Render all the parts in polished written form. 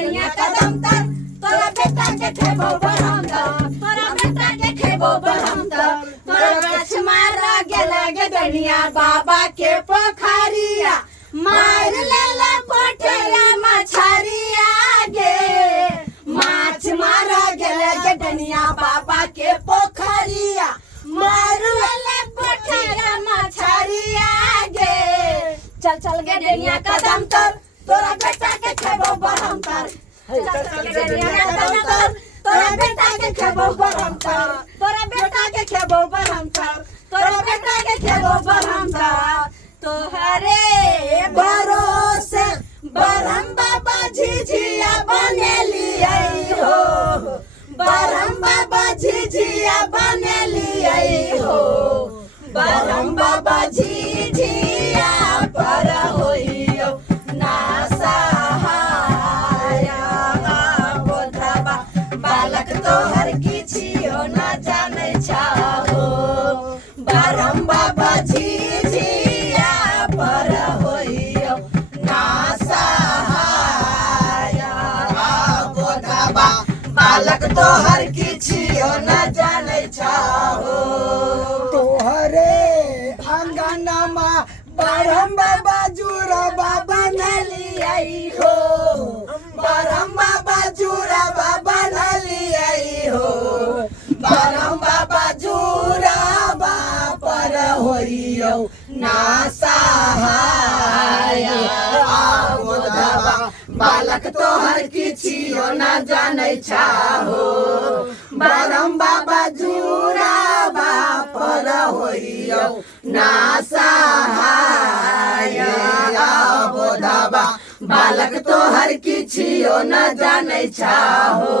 डनिया कदम तर तोरा बेटा के खेबो बरम तर तोरा बेटा के खेबो बरम तर तोरा माछ मारा गेला गे डनिया बाबा के पोखरिया मार लेला पोठिया मछरिया गे माछ मारा गेला गे डनिया बाबा के पोखरिया मार लेला पोठिया मछरिया गे चल चल गे डनिया कदम तर तोरा बेटा के खेबो बरम तर चल चल गे डनिया कदम तर तोरा बेटा के खेबो बरम तर तोरा बेटा के खेबो बरम तर तोरा बेटा के खेबो बरम तर तोहरे भरोसे बरम बाबा झिझिया बनेली हो बरम बाबा झिझिया बनेली हो बरम बाबा झिझिया पर होइयो ना सहाया बोधबा बालक तोहर किछियो न जानै छाहो बरम बाबा झिझिया पर होइयो ना सहाया बोधबा बालक तोहर किछियो न जानै छाहो तोहरे अंगनमा बरम बाबा जुरा बाबा नली आई हो बरम बाबा जुरा बाबा नली आई हो बरम बाबा जुरा पर होइयो ना सहाया बोधबा बालक तोहर किछियो न जानै छाहो बरम बाबा जुरा पर होइयो ना सहाया बोधबा बालक तोहर किछियो न जानै छाहो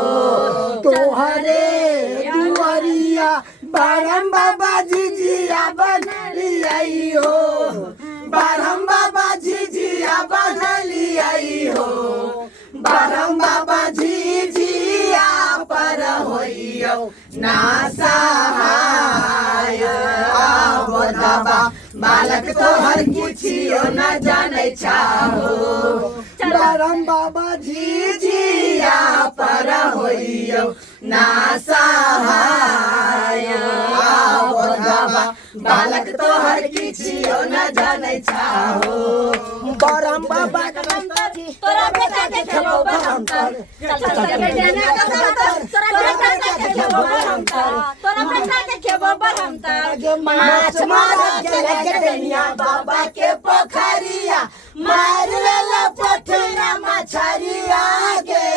तोहरे दुआरिया बरम बाबा झिझिया बनली आई हो बरम बाबा झिझिया बनली आई हो बरम बाबा झिझिया पर होइयो ना सहाया बोधबा बालक तोहर किछियो न जानै छाहो बरम बाबा झिझिया पर होइयो ना सहाया बोधबा बालक तोहर किछियो न जानै छाहो बरम बाबा तोरा बेटा के खेबो बरम तर चल चल गे डनिया कदम तर तोरा बेटा के खेबो बरम तर तोरा बेटा के खेबो बरम तर माछ मार गेला गे डनिया बाबा के पोखरिया मार लेला पोठिया मछरिया गे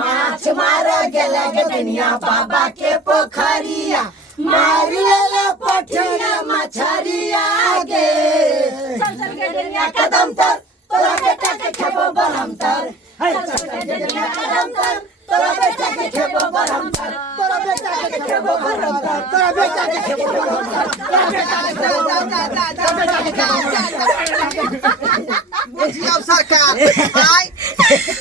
माछ मार गेला गे डनिया बाबा के पोखरिया मार लेला पोठिया मछरिया गे चल चल गे डनिया कदम तर तोरा बेटा के खेबो बरम तर चल चल गे डनिया कदम तर तोरा बेटा के खेबो बरम तर तोरा बेटा के खेबो बरम तर तोरा बेटा के खेबो बरम तर तोरा बेटा के खेबो बरम तर बुझियो सरकार आय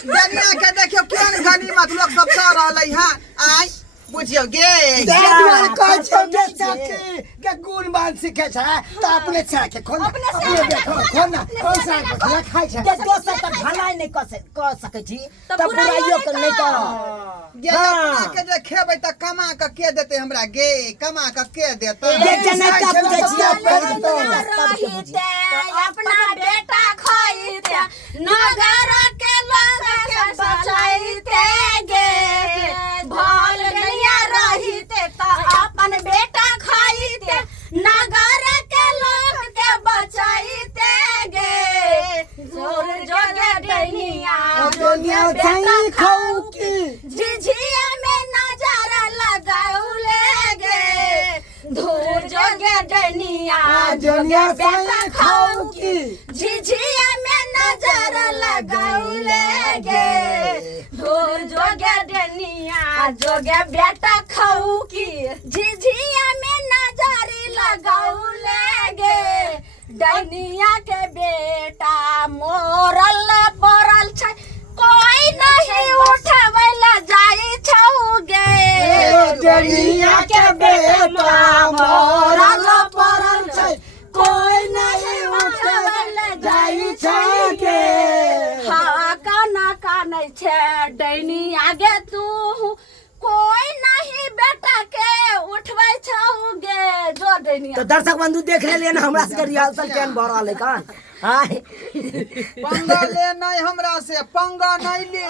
दुनिया के देखियो केहन गनीमत लोग सब सह रहलै हँ आय बुझियो गे देवार कहै छै बेटा के गुणवान सिखे छै त अपने से के खोल अपने देखो खोल ना पैसा के खाइ छै के दोसर तक भलाई नहीं कर सकै छी त बुराइयो कर नहीं कर गे अपना के जे खेबै त कमा के देतै हमरा गे कमा के देतै ये जनता बुझै छी अपना बेटा खइते नगर के लोग के बचाइते गे भल नैया रहिते त अपन बेटा खइते नगर के लोग के बचाइते गे जोर जोगे डनिया दुनिया बेटा खाऊ की झिझिया में नजर लगाउले गे धूर जोगे डनिया दुनिया बेटा खाऊ की झिझिया में नजर लगाउले गे धूर जोगे डनिया जोगे बेटा खाऊ की झिझिया में नजर लगाउले गे डनिया के बेटा मोरल पड़ल छै कोई नहीं उठवैला जाई छौ गे दुनिया के बेटा मोरल पड़ल छै कोई नहीं उठवैला जाई छै गे हाँ काना कानै पीछे डैनी आगे तू कोई नहीं बेटा के उठबै छौगे जो डैनी तो दर्शक बंधु देख ले ना हमरा से रिहर्सल केन भ रहल है कान हाय पंगा ले नहीं हमरा से पंगा नहीं ले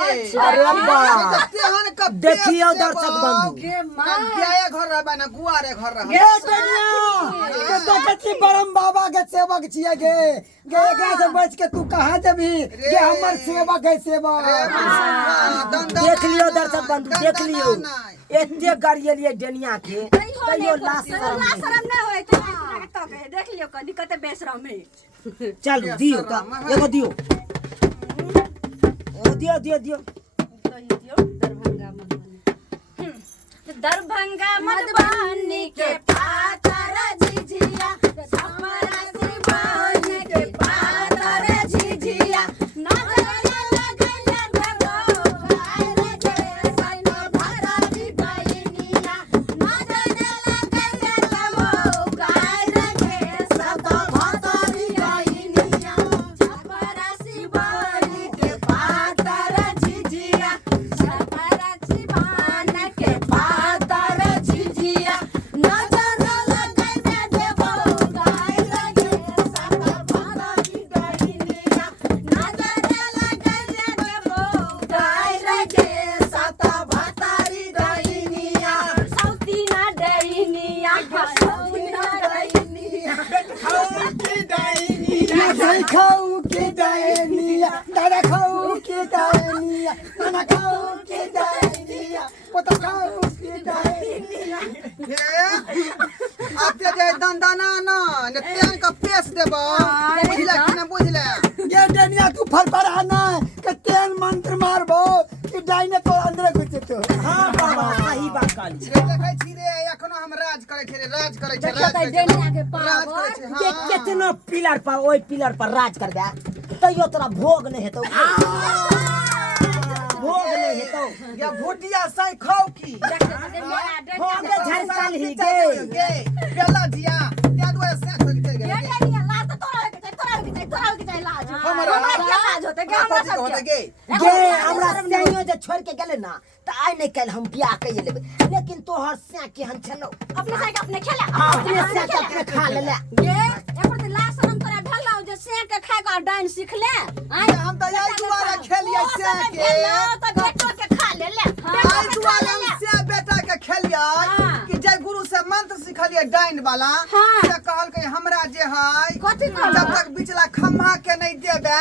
अरे वाह तेहन का देखियो दर्शक बंधु के मां गाय घर रहबे ना गुआरे घर रहबे ये दुनिया के देखती ब्रह्म बाबा के सेवक छिए गे एकरा से बच के तू कहां जेबी के हमर सेवक है सेवक देख लियो दर्शक बंधु देख लियो एते गाड़िए लिए डेनिया के कहियो लाश शरम नहीं होय तो कहे देख लियो कनी कते बेशरम है चलो दियो तो एगो दियो दियो दियो दियो दरभंगा मधुबनी के पातर झिझिया हमरा शिवानी के पातर झिझिया नजर लगैले देबो गाय के सैना भरारी बहिनिया नजर लगैले देबो गाय के सब भरारी बहिनिया हमरा शिवानी के पातर झिझिया हमरा शिवानी के पातर झिझिया नजर लगैले देबो गाय के सब भरारी बहिनिया नजर लगैले देबो गाय के सब भरारी बहिनिया सौतीना डैनिया सौतीना डैनिया खाऊ के डायनिया दादा खाऊ के डायनिया नाना खाऊ के डायनिया पोता खाऊ के डायनिया आते जे दंदाना ना ने तेन का पेश देबो बुझले कि ना बुझले ये डनिया तू फरफराना के तेल मंत्र मारबो कि डायने तो अंदर घुसे तो हां बाबा सही बात काली रे देखै छी रे एखनो हम राज करे छी रे राज करे छी देखियो त डैनिया के राज पावर करे छी के हां कितना पिलर पर ओई पिलर पर राज कर दे तइयो तोरा भोग नहीं हेतौ भोग नहीं हेतौ या भोटिया सै खाओ की भोग झरकल ही गे गे बेला जिया त्या दुआरे से चल गेल ये डैनिया लाज तो तोरा के लाज हमरा लाज होते के हमरा सब होते गे गे हमरा सेइयो जे छोड़ के गेले ना त आइ नहीं कल हम बियाह कइए लेबे लेकिन तोहर से के हम छनो अपने से अपने खेला अपने से के अपने खा ले ले ये एपर से लाज शरम तोरा ढलाओ जे से के खाए का डाइन सीख ले हम त यार दुआरे खेलिए से के तो बेटो के खा ले ले आई दुआरे हम से बेटा के खेलिए कि जय गुरु से मंत्र सिखलिए डाइन वाला से कहल के हमरा जे है कथि कहल जब तक बिचला खम्हा के नहीं देबे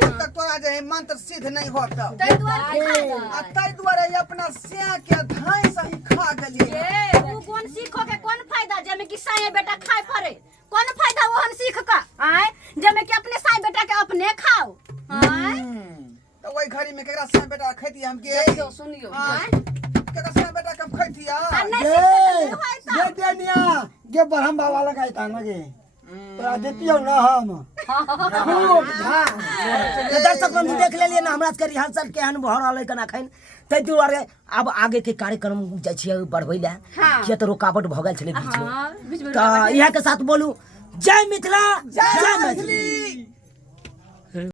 तब तक तोरा जे है मंत्र सिद्ध नहीं होता तै द्वारे आ तै दुआरे अपना से के धाई से ही खा गेलिए तू कौन सीखो के कौन फायदा जेमे कि साए बेटा खाए पड़े कौन फायदा ओहन सीख का आय जेमे कि अपने साए बेटा के अपने खाओ आय तो वही घड़ी में केकरा से बेटा खैती हम के देखियो सुनियो आय केकरा से बेटा कब खैती आ नहीं ये सीखते होय ता ये डनिया के ब्रह्म बाबा लगाई ता लगे तोरा देतियो ना हम खूब हां तो दर्शक बंधु देख लेलिए ना हमरा के रिहर्सल केहन भ रहल है कना खैन तै दुआरे अब आगे के कार्यक्रम जाय छियै बढ़बै ले किया तो रुकावट भ गेल छलै बीच में हां बीच में त इहा के साथ बोलू जय मिथिला जय मैथिली।